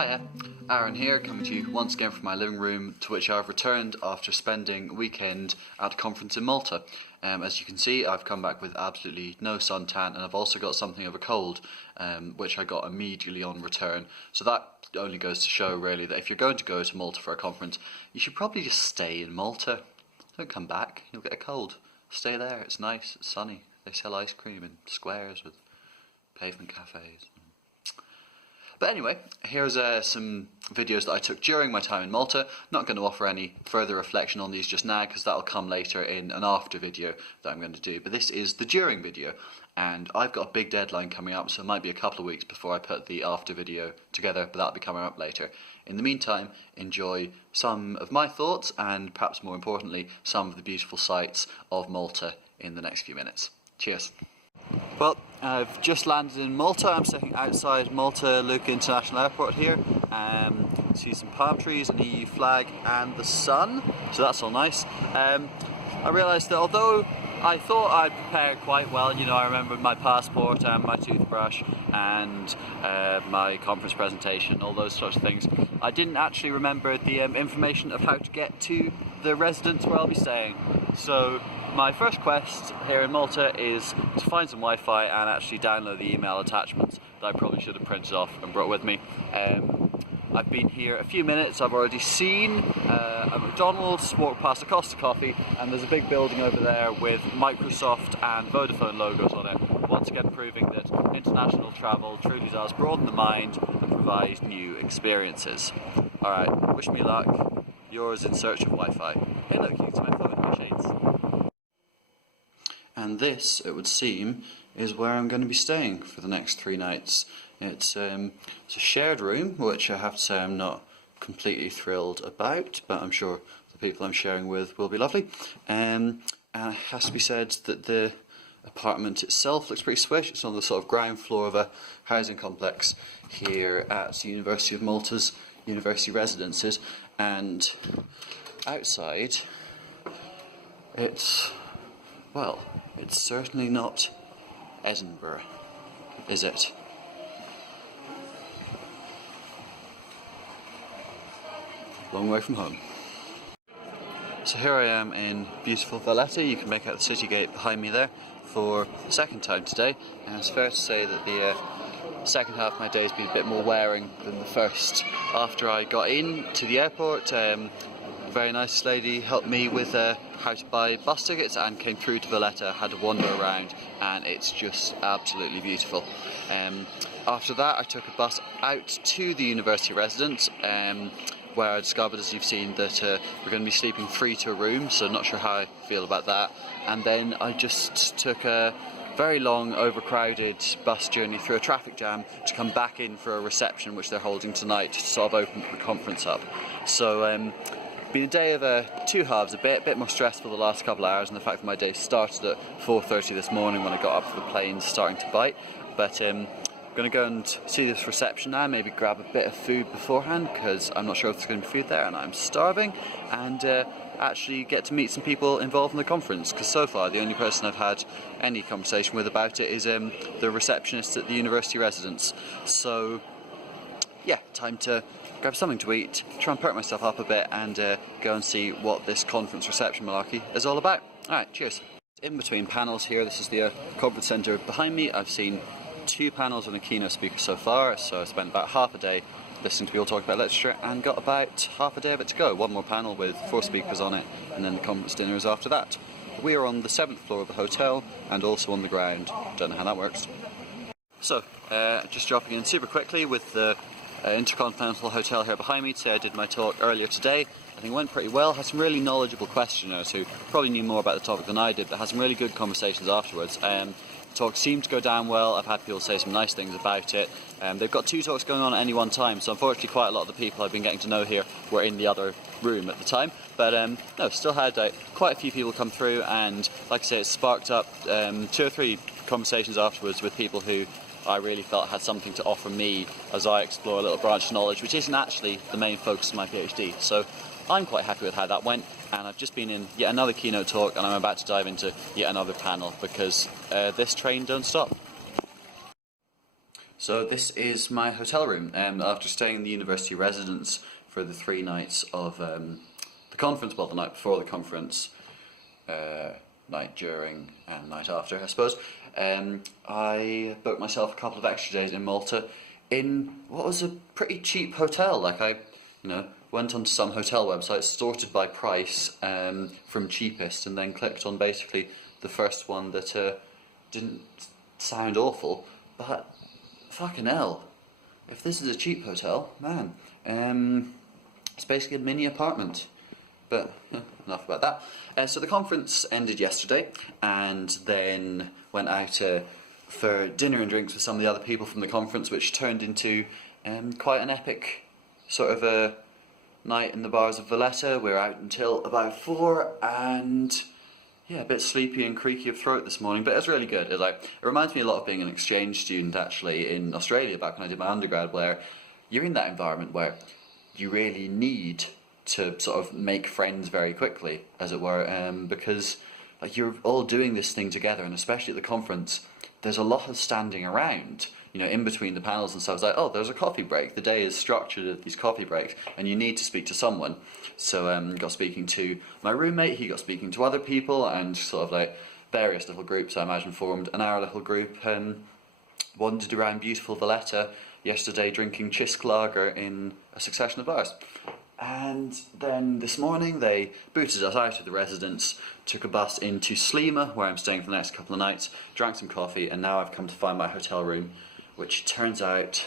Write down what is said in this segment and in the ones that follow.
Hiya, Aran here, coming to you once again from my living room, to which I've returned after spending a weekend at a conference in Malta. As you can see, I've come back with absolutely no suntan, and I've also got something of a cold, which I got immediately on return. So that only goes to show really that if you're going to go to Malta for a conference, you should probably just stay in Malta. Don't come back, you'll get a cold. Stay there, it's nice, it's sunny. They sell ice cream in squares with pavement cafes. But anyway, here's some videos that I took during my time in Malta. Not going to offer any further reflection on these just now because that'll come later in an after video that I'm going to do. But this is the during video, and I've got a big deadline coming up, so it might be a couple of weeks before I put the after video together, but that'll be coming up later. In the meantime, enjoy some of my thoughts and perhaps more importantly, some of the beautiful sights of Malta in the next few minutes. Cheers. Well, I've just landed in Malta. I'm sitting outside Malta Luca International Airport here. See some palm trees, an EU flag and the sun, so that's all nice. I realised that although I thought I'd prepared quite well, you know, I remembered my passport and my toothbrush and my conference presentation, all those sorts of things, I didn't actually remember the information of how to get to the residence where I'll be staying. So my first quest here in Malta is to find some Wi-Fi and actually download the email attachments that I probably should have printed off and brought with me. I've been here a few minutes. I've already seen a McDonald's, walked past a Costa Coffee, and there's a big building over there with Microsoft and Vodafone logos on it, once again proving that international travel truly does broaden the mind and provide new experiences. Alright, wish me luck. Yours in search of Wi-Fi. Hey look, you can see my phone in my shades. And this, it would seem, is where I'm going to be staying for the next 3 nights. It's a shared room, which I have to say I'm not completely thrilled about, but I'm sure the people I'm sharing with will be lovely. And it has to be said that the apartment itself looks pretty swish. It's on the sort of ground floor of a housing complex here at the University of Malta's university residences, and outside it's, well, it's certainly not Edinburgh, is it? Long way from home. So here I am in beautiful Valletta. You can make out the city gate behind me there for the second time today, and it's fair to say that the second half of my day has been a bit more wearing than the first. After I got in to the airport, a very nice lady helped me with how to buy bus tickets and came through to Valletta, had to wander around, and it's just absolutely beautiful. After that I took a bus out to the university residence, where I discovered, as you've seen, that we're going to be sleeping free to a room, so not sure how I feel about that. And then I just took a very long, overcrowded bus journey through a traffic jam to come back in for a reception which they're holding tonight to sort of open the conference up. So been a day of 2 halves, a bit more stressful the last couple of hours, and the fact that my day started at 4:30 this morning when I got up for the plane starting to bite. But I'm going to go and see this reception now, maybe grab a bit of food beforehand because I'm not sure if there's going to be food there and I'm starving, and actually get to meet some people involved in the conference, because so far the only person I've had any conversation with about it is the receptionist at the university residence. So yeah, time to grab something to eat, try and perk myself up a bit, and go and see what this conference reception malarkey is all about. Alright, cheers. In between panels here, this is the conference centre behind me. I've seen 2 panels and a keynote speaker so far, so I spent about half a day listening to people talk about literature and got about half a day of it to go. 1 more panel with 4 speakers on it, and then the conference dinner is after that. We are on the 7th floor of the hotel and also on the ground. Don't know how that works. So, just dropping in super quickly with the Intercontinental Hotel here behind me to say I did my talk earlier today. I think it went pretty well. Had some really knowledgeable questioners who probably knew more about the topic than I did, but had some really good conversations afterwards. Talk seemed to go down well. I've had people say some nice things about it. They've got 2 talks going on at any one time, so unfortunately quite a lot of the people I've been getting to know here were in the other room at the time. But no, still had quite a few people come through, and like I say, it sparked up 2 or 3 conversations afterwards with people who I really felt had something to offer me as I explore a little branch of knowledge, which isn't actually the main focus of my PhD. So I'm quite happy with how that went, and I've just been in yet another keynote talk, and I'm about to dive into yet another panel because this train don't stop. So this is my hotel room. After staying in the university residence for the 3 nights of the conference, well, the night before the conference, night during and night after, I suppose, I booked myself a couple of extra days in Malta in what was a pretty cheap hotel. Like I went onto some hotel websites, sorted by price from cheapest, and then clicked on basically the first one that didn't sound awful, but fucking hell, if this is a cheap hotel, man, it's basically a mini apartment. But enough about that. So the conference ended yesterday, and then went out for dinner and drinks with some of the other people from the conference, which turned into quite an epic sort of a night in the bars of Valletta. We were out until about 4, and yeah, a bit sleepy and creaky of throat this morning, but it was really good. It reminds me a lot of being an exchange student actually in Australia back when I did my undergrad, where you're in that environment where you really need to sort of make friends very quickly, as it were, because like you're all doing this thing together, and especially at the conference, there's a lot of standing around, in between the panels and stuff. It's like, oh, there's a coffee break. The day is structured at these coffee breaks, and you need to speak to someone. So got speaking to my roommate, he got speaking to other people, and sort of like various little groups, I imagine, formed. And our little group wandered around beautiful Valletta yesterday drinking Chisk lager in a succession of bars. And then this morning they booted us out of the residence, took a bus into Slima, where I'm staying for the next couple of nights, drank some coffee, and now I've come to find my hotel room, which turns out,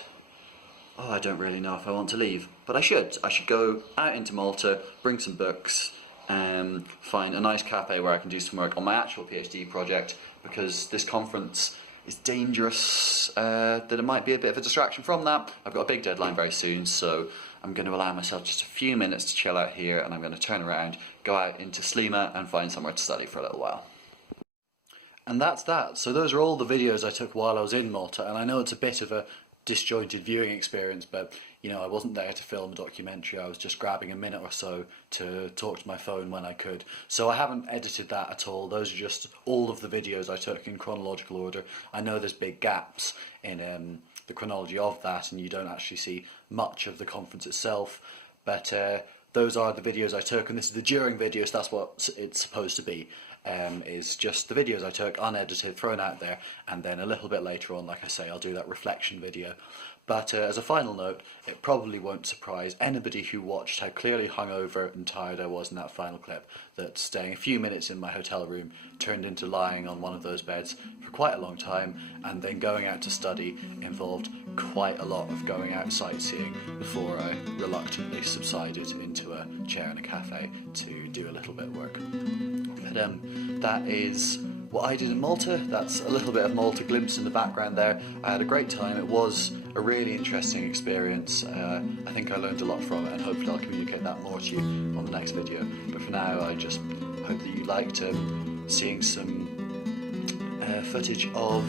I don't really know if I want to leave, but I should. I should go out into Malta, bring some books, find a nice cafe where I can do some work on my actual PhD project, because this conference is dangerous, that it might be a bit of a distraction from that. I've got a big deadline very soon, so I'm going to allow myself just a few minutes to chill out here, and I'm going to turn around, go out into Slima and find somewhere to study for a little while. And that's that. So those are all the videos I took while I was in Malta, and I know it's a bit of a disjointed viewing experience, but I wasn't there to film a documentary. I was just grabbing a minute or so to talk to my phone when I could. So I haven't edited that at all. Those are just all of the videos I took in chronological order. I know there's big gaps in the chronology of that, and you don't actually see much of the conference itself, but those are the videos I took, and this is the during video, so that's what it's supposed to be. Is just the videos I took, unedited, thrown out there, and then a little bit later on, like I say, I'll do that reflection video. But as a final note, it probably won't surprise anybody who watched how clearly hungover and tired I was in that final clip, that staying a few minutes in my hotel room turned into lying on one of those beds for quite a long time, and then going out to study involved quite a lot of going out sightseeing before I reluctantly subsided into a chair in a cafe to do a little bit of work. But that is what I did in Malta. That's a little bit of Malta glimpse in the background there. I had a great time. It was a really interesting experience. I think I learned a lot from it, and hopefully I'll communicate that more to you on the next video. But for now, I just hope that you liked seeing some footage of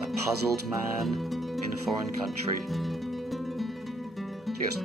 a puzzled man in a foreign country. Cheers.